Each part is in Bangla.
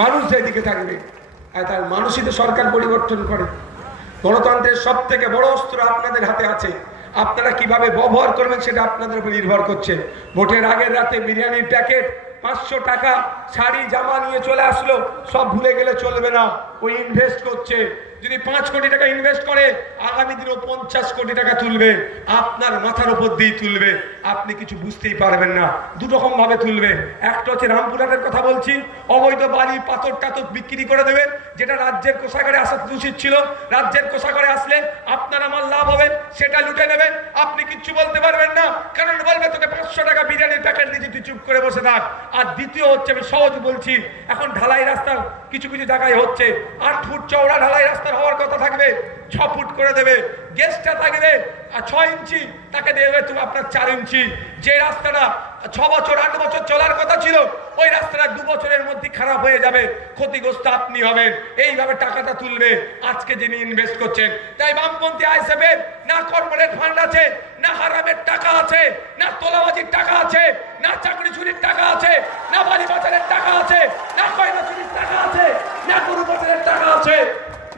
মানুষ যেদিকে থাকবে, আর তার মানুষই তো সরকার পরিবর্তন করে। গণতন্ত্রের সব থেকে বড় অস্ত্র আপনাদের হাতে আছে, আপনারা কিভাবে ব্যবহার করবেন সেটা আপনাদের উপর নির্ভর করছে। ভোটের আগের রাতে বিরিয়ানির প্যাকেট 500 টাকা শাড়ি জামা নিয়ে চলে আসলো, সব ভুলে গেলে চলবে না। ওই ইনভেস্ট করছে, যদি 5 কোটি টাকা ইনভেস্ট করে আগামী দিনেও 50 কোটি টাকা তুলবে, আপনার মাথার উপর দিয়ে তুলবে, আপনি কিছু বুঝতেই পারবেন না। দুরকম ভাবে তুলবে। একটা হচ্ছে রামপুরহাটের কথা বলছি, অবৈধ বালি পাথর টাথর বিক্রি করে দেবে, যেটা রাজ্যের কোষাগারে আসা উচিত ছিল। রাজ্যের কোষাগারে আসলে আপনার আমার লাভ হবে, সেটা লুটে নেবে, আপনি কিচ্ছু বলতে পারবেন না। কারণ বলবে তোকে 500 টাকা বিরিয়ানির প্যাকেট দিয়েছি, তুই চুপ করে বসে থাক। আর দ্বিতীয় হচ্ছে, আমি সহজ বলছি, এখন ঢালাই রাস্তা কিছু কিছু জায়গায় হচ্ছে, 8 ফুট চওড়া ঢালাই রাস্তা হওয়ার কথা থাকবে, 6 ফুট করে দেবে। গেস্টটা থাকবে 6 ইঞ্চি, তাকে দেবে তুমি আপনার 4 ইঞ্চি। যে রাস্তাটা 6 বছর 8 বছর চলার কথা ছিল, ওই রাস্তাটা 2 বছরের মধ্যে খারাপ হয়ে যাবে, ক্ষতিগ্রস্ত আপনি হবেন। এইভাবে টাকাটা তুলবে আজকে যিনি ইনভেস্ট করছেন। তাই বামপন্থী আইএসএফের না কর্পোরেট ফান্ড আছে, না হারামের টাকা আছে, না তোলাবাজির টাকা আছে, না চাকরি চুরির টাকা আছে, না বাড়ি বাজারের টাকা আছে, না কয়লা চুরির টাকা আছে, না গরু বাজারের টাকা আছে,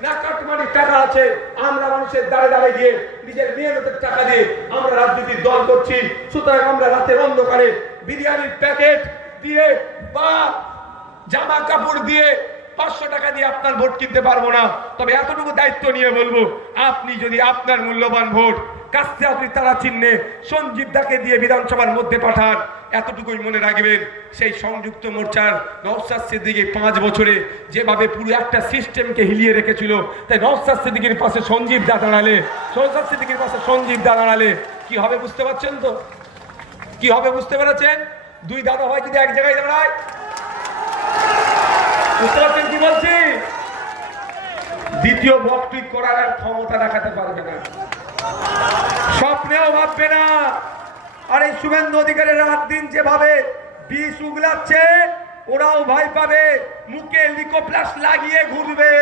না কাটমানির টাকা আছে। আমরা মানুষের দাঁড়ে দাঁড়ে গিয়ে নিজের মেহনতের টাকা দিয়ে আমরা রাজনীতির দল করছি। সুতরাং আমরা রাতের অন্ধকারে বিরিয়ানির প্যাকেট দিয়ে বা জামা কাপড় দিয়ে 500 টাকা দিয়ে আপনার ভোট কিনতে পারবো না। তবে এতটুকু দায়িত্ব নিয়ে বলবো, আপনি যদি আপনার মূল্যবান ভোট কাস্তে আপনি তারা চিহ্নে সঞ্জীব দাকে দিয়ে বিধানসভার মধ্যে পাঠান, এতটুকুই মনে রাখবেন, সেই সংযুক্ত মোর্চার নওশাদ সিদ্দিকী 5 বছরে যেভাবে পুরো একটা সিস্টেমকে হিলিয়ে রেখেছিল, তাই নওশাদ সিদ্দিকীর পাশে সঞ্জীব দা দাঁড়ালে, নওশাদ সিদ্দিকীর পাশে সঞ্জীব দা দাঁড়ালে কি হবে বুঝতে পারছেন তো? কি হবে বুঝতে পেরেছেন? দুই দাদা ভাই যদি এক জায়গায় দাঁড়ায়, বুঝতে পারছেন কি বলছি? দ্বিতীয় বক্তব্য করার আর ক্ষমতা দেখাতে পারবে না, স্বপ্নেও ভাববে না। আর এই শুভেন্দু অধিকারের রাত দিন যেভাবে বিষ উগলাচ্ছে, ওরাও ভয় পাবে, মুখে লিকোপ্লাস লাগিয়ে ঘুরবে।